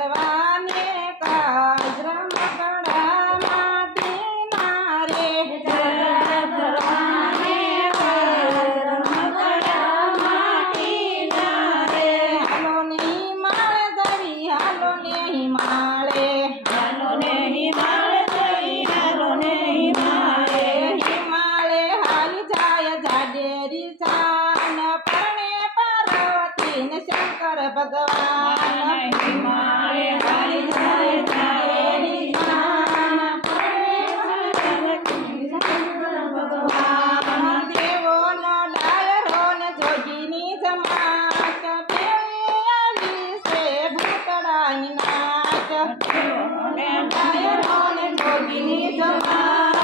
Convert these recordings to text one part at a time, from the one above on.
કરવાને કાજ રમકડા માટીના રે કરવાને કાજ રમકડા માટીના રે હાલો ને હિમાળે જઈ હાલો ને હિમાળે હાલો ને હિમાળે જઈ હાલો ને હિમાળે હિમાળે હાલી જાય જાડેરી છાન પરણે પાર્વતી ને શંકર ભગવાન હિમાળે હાલી જાય જાડેરી છાન પરણે પાર્વતી ને શંકર ભગવાન દેવોનો ડાયરો ને જોગીની જમાત પેલી આવી છે ભૂતડાની નાચ ડાયરો ને જોગીની જમાત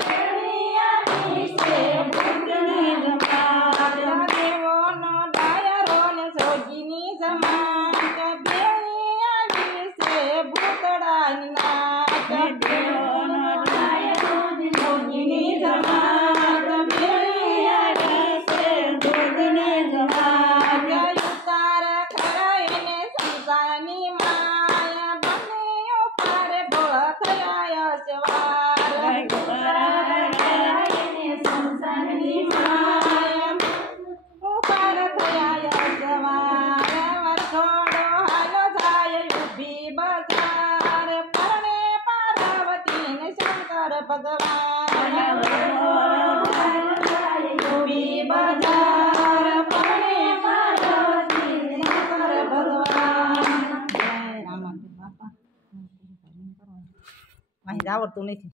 પેલી આવી છે ભૂતની જમાત દેવોનો ડાયરો ને જોગીની જમાત પેલી આવી છે ભૂતડાની નાચ દેવોનો ડાયરો ને જોગીની જમાત પેલી આવી છે ભૂતની જમાત ઉતાર ખરાઈને સંસારની માયા બંને ઉપર ભોળ થયા સવાર સંસારની માયા ઉપર થયા સવાર વરઘોડો હાલો જાય ઊભી બજાર પરણે પાર્વતી ને શંકર ભગવાન ઊભી બજાર પરણે પાર્વતી ને શંકર ભગવાન જય રામ બાપા માહિતી આવડતું નથી.